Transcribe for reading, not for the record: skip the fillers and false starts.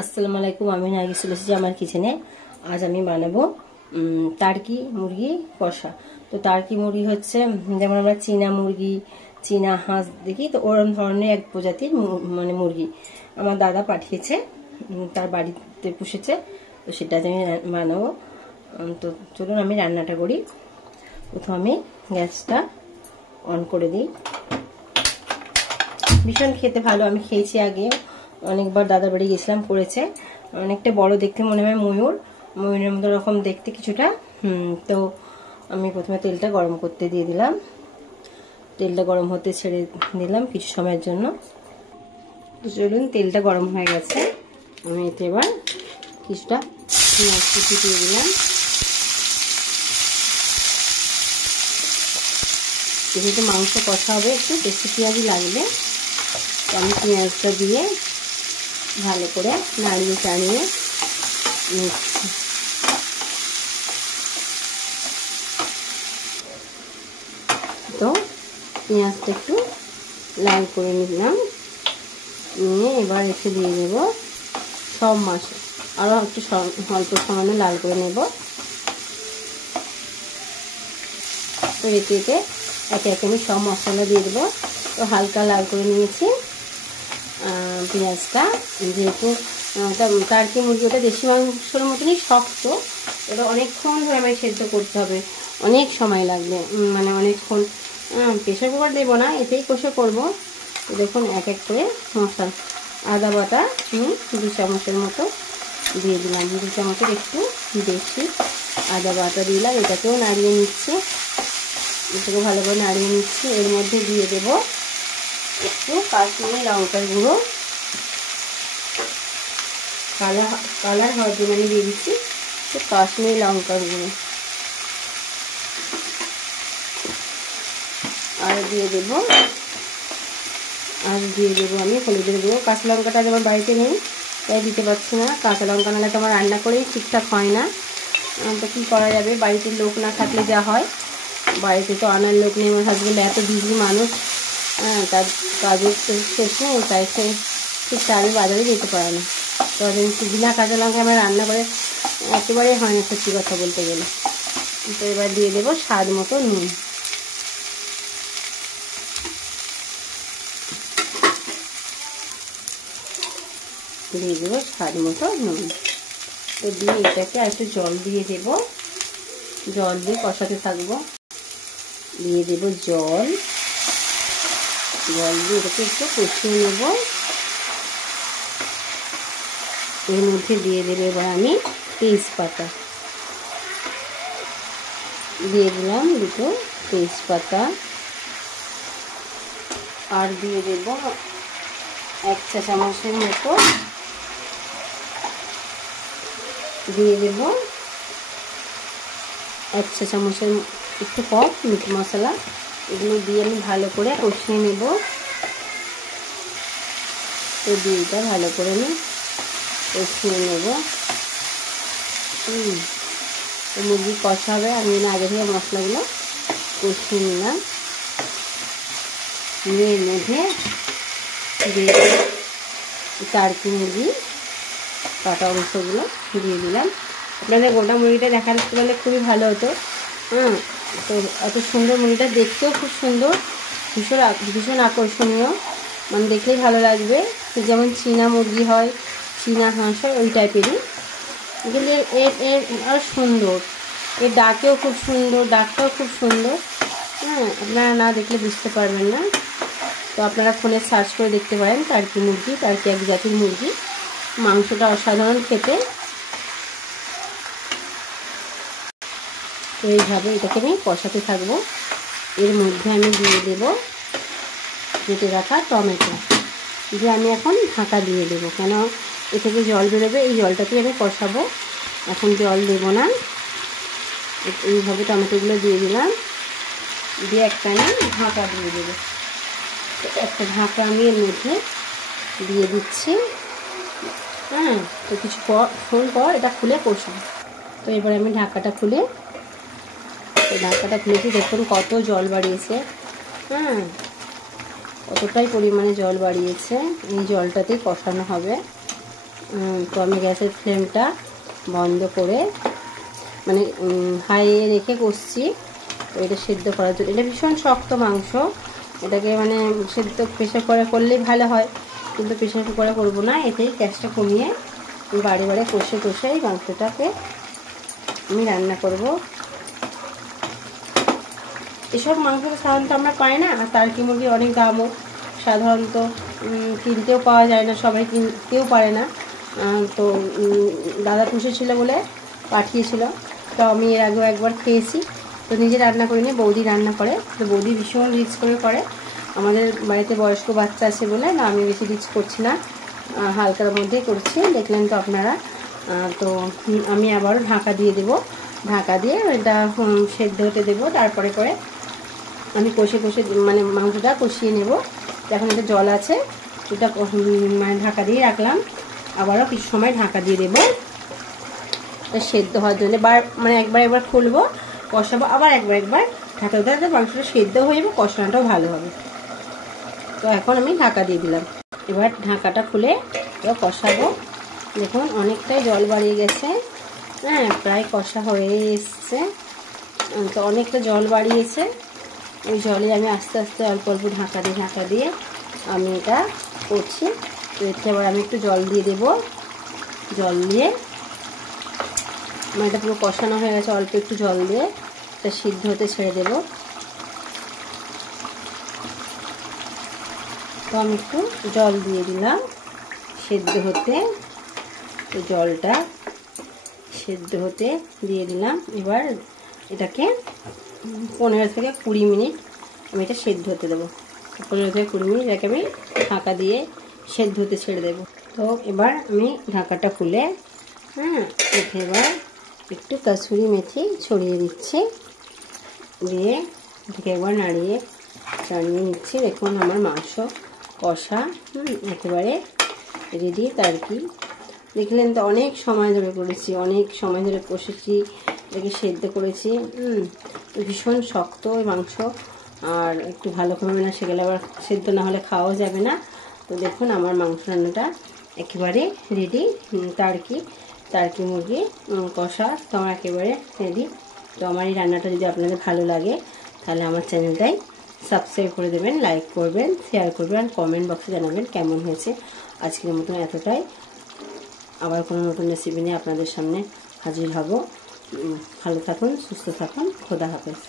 আসসালামু আলাইকুম। আমি নাগি চলে এসেছি আমার কিচেনে। আজ আমি বানাবো টার্কি মুরগি কষা। তো টার্কি মুরগি হচ্ছে যেমন আমরা চীনা মুরগি, চীনা হাঁস দেখি, তো ওরকম ধরনের এক প্রজাতির মানে মুরগি আমার দাদা পাঠিয়েছে, তার বাড়িতে পুষেছে। তো সেটা আমি বানাবো। তো চলুন আমি রান্নাটা করি। প্রথমে আমি গ্যাসটা অন করে দিই। ভীষণ খেতে ভালো, আমি খেয়েছি আগে অনেকবার, দাদার বাড়ি গেছিলাম, করেছে। অনেকটা বড় দেখতে মনে হয়, ময়ূরের মতো রকম দেখতে কিছুটা। তো আমি প্রথমে তেলটা গরম করতে দিয়ে দিলাম। তেলটা গরম হতে ছেড়ে দিলাম কিছু সময়ের জন্য। তো চলুন, তেলটা গরম হয়ে গেছে। আমি এতে এবার কিছুটা পেঁয়াজ কুচি দিয়ে দিলাম। যেহেতু মাংস কষা হবে, একটু বেশি পেঁয়াজই লাগবে। তো আমি পেঁয়াজটা দিয়ে ভালো করে নাড়িয়ে চাড়িয়ে নিচ্ছি। তো পেঁয়াজটা একটু লাল করে নিলাম, নিয়ে এবার এসে দিয়ে দেব সব মশলা, আরও একটু অল্প সামান্য লাল করে নেব। তো এতে একে একে আমি সব মশলা দিয়ে দেবো। তো হালকা লাল করে নিয়েছি পেঁয়াজটা। যেহেতু টার্কি মুরগি ওটা দেশি মাংসের মতনই শক্ত, ওটা অনেকক্ষণ ধরে আমায় সেদ্ধ করতে হবে, অনেক সময় লাগবে, মানে অনেকক্ষণ। প্রেশার কুকার দেবো না, এতেই কষে করবো। তো দেখুন এক এক করে মশলা, আদা বাটা আমি 2 চামচের মতো দিয়ে দিলাম, 2 চামচের একটু বেশি আদা বাটা দিলাম। এটাকেও নাড়িয়ে নিচ্ছি, এটাকে ভালো করে নাড়িয়ে নিচ্ছি। এর মধ্যে দিয়ে দেবো একটু কাশ্মীরি লঙ্কার গুঁড়ো, কালার হওয়ার জন্য আমি দিয়ে দিচ্ছি একটু কাশ্মীরি লঙ্কার গুঁড়ো। আর দিয়ে দেবো আমি হলুদের গুঁড়ো। কাঁচা লঙ্কাটা আমার বাড়িতে নেই, তাই দিতে পারছি না। কাঁচা লঙ্কা নাহলে তো আমার রান্না করেই ঠিকঠাক হয় না। তো কী করা যাবে, বাড়িতে লোক না থাকলে যা হয়। বাড়িতে তো আনার লোক নেই, আমার হাজবেন্ড এত বিজি মানুষ, তার কাজের শেষ নেই, তাই সে ঠিক টাইমে বাজারে যেতে পারে না। তো আমি বিনা কাঁচা লঙ্কা আমার রান্না করে একেবারেই হয় না, সত্যি কথা বলতে গেলে। তো এবার দিয়ে দেবো স্বাদ মতো নুন। দিয়ে দেবো স্বাদ মতো নুন। তো দিয়ে এটাকে একটু জল দিয়ে দেবো, জল দিয়ে কষাতে থাকবো। দিয়ে দেবো জল দিয়ে এটাকে একটু কষিয়ে নেব। এর মধ্যে দিয়ে দেবো এবার আমি তেজপাতা দিয়ে দিলাম, 2 তেজপাতা। আর দিয়ে দেব 1 চা চামচের মতো দিয়ে দেব 1 চা চামচের একটু কম মিট মশলা। এগুলো দিয়ে আমি ভালো করে কষিয়ে নেব। তো দিয়ে এটা ভালো করে আমি কষিয়ে নেব। তো মুরগি কষা হবে, আমি আগে থেকে মশলাগুলো কষিয়ে নিলাম। নিয়ে এর মধ্যে দিয়ে টার্কি মুরগি কাটা অংশগুলো দিয়ে দিলাম। আপনাদের গোটা মুরগিটা দেখাতে পারলে খুবই ভালো হতো। তো এত সুন্দর মুরগিটা, দেখতেও খুব সুন্দর, ভীষণ আকর্ষণীয়, মানে দেখলেই ভালো লাগবে। যেমন চীনা মুরগি হয়, চীনা হাঁস হয়, ওই টাইপেরই। কিন্তু এর আর সুন্দর, এর ডাকটাও খুব সুন্দর। আপনারা না দেখলে বুঝতে পারবেন না। তো আপনারা ফোনে সার্চ করে দেখতে পারেন টার্কি মুরগি, টার্কি এক জাতির মুরগি, মাংসটা অসাধারণ খেতে। তো এইভাবে এটাকে আমি কষাতে থাকবো। এর মধ্যে আমি দিয়ে দেবো কেটে রাখা টমেটো, দিয়ে আমি এখন ঢাকা দিয়ে দেবো, কেন এ থেকে জল বেরোবে, এই জলটাতেই আমি কষাবো, এখন জল দেবো না। এইভাবে টমেটোগুলো দিয়ে দিলাম, দিয়ে একটা আমি ঢাকা দিয়ে দেবো। একটা ঢাকা আমি এর মধ্যে দিয়ে দিচ্ছি। তো কিছুক্ষণ পর এটা খুলে কষাবো। তো এবার আমি ঢাকাটা খুলেছি, দেখুন কত জল বাড়িয়েছে। কতটাই পরিমাণে জল বাড়িয়েছে, এই জলটাতেই কষানো হবে। তো আমি গ্যাসের ফ্লেমটা বন্ধ করে মানে হাইয়ে রেখে কষছি। তো এটা সেদ্ধ করার জন্য, এটা ভীষণ শক্ত মাংস, এটাকে মানে সেদ্ধ প্রেশার কুকারে করলেই ভালো হয়, কিন্তু প্রেশার কুকারে করবো না। এতেই গ্যাসটা কমিয়ে বারে বারে কষে কষে এই মাংসটাকে আমি রান্না করব। এসব মাংস সাধারণত আমরা পাই না, আর টার্কি মুরগির অনেক দামও, সাধারণত কিনতেও পাওয়া যায় না, সবাই কিনতেও পারে না। তো দাদা পুষেছিল বলে পাঠিয়েছিল, তো আমি এর আগেও একবার খেয়েছি। তো নিজে রান্না করে নিয়ে বৌদি রান্না করে, তো বৌদি ভীষণ রিচ করে। আমাদের বাড়িতে বয়স্ক বাচ্চা আছে বলে না, আমি বেশি রিচ করছি না, হালকার মধ্যেই করছি, দেখলেন তো আপনারা। তো আমি আবারও ঢাকা দিয়ে দেবো, ঢাকা দিয়ে এটা সেদ্ধ হতে দেবো। তারপরে আমি কষে মানে মাংসটা কষিয়ে নেব। এখন এটা জল আছে, এটা মানে ঢাকা দিয়ে রাখলাম, আবারও কিছু সময় ঢাকা দিয়ে দেবো সেদ্ধ হওয়ার জন্য। মানে একবার খুলবো, কষাবো, আবার একবার ঢাকা দিতে মাংসটা সেদ্ধ হয়ে যাবে, কষানোটাও ভালো হবে। তো এখন আমি ঢাকা দিয়ে দিলাম, এবার ঢাকাটা খুলে এবার কষাবো। দেখুন অনেকটাই জল বাড়িয়ে গেছে, হ্যাঁ প্রায় কষা হয়ে এসছে। তো অনেকটা জল বাড়িয়েছে, ওই জলে আমি আস্তে আস্তে অল্প অল্প ঢাকা দিয়ে আমি এটা করছি। তো এতে এবার আমি একটু জল দিয়ে দেবো, জল দিয়ে আমার এটা পুরো কষানো হয়ে গেছে, অল্প একটু জল দিয়ে এটা সিদ্ধ হতে ছেড়ে দেবো। তো আমি একটু জল দিয়ে দিলাম সেদ্ধ হতে, তো জলটা সেদ্ধ হতে দিয়ে দিলাম। এবার এটাকে 15 থেকে 20 মিনিট আমি এটা সেদ্ধ হতে দেবো। 15 থেকে 20 মিনিট এটাকে আমি ঢাকা দিয়ে সেদ্ধ হতে ছেড়ে দেবো। তো এবার আমি ঢাকাটা খুলে এতে এবার একটু কাসুরি মেথি ছড়িয়ে দিচ্ছি, দিয়ে এটাকে একবার নাড়িয়ে নিচ্ছি। দেখুন আমার মাংস কষা একেবারে রেডি। তার কি দেখলেন তো, অনেক সময় ধরে করেছি, অনেক সময় ধরে কষেছি, এটাকে সেদ্ধ করেছি। ভীষণ শক্ত ওই মাংস, আর একটু ভালো করবে না, সেগুলো আবার সেদ্ধ না হলে খাওয়াও যাবে না। তো দেখুন আমার মাংস রান্নাটা একেবারে রেডি। টার্কি মুরগি কষা তো আমার একেবারে রেডি। তো আমার এই রান্নাটা যদি আপনাদের ভালো লাগে তাহলে আমার চ্যানেলটাই সাবস্ক্রাইব করে দেবেন, লাইক করবেন, শেয়ার করবেন, আর কমেন্ট বক্সে জানাবেন কেমন হয়েছে। আজকের মতন এতটাই, আবার কোনো নতুন রেসিপি নিয়ে আপনাদের সামনে হাজির হব। ভালো থাকুন, সুস্থ থাকুন, খোদা হাফেজ।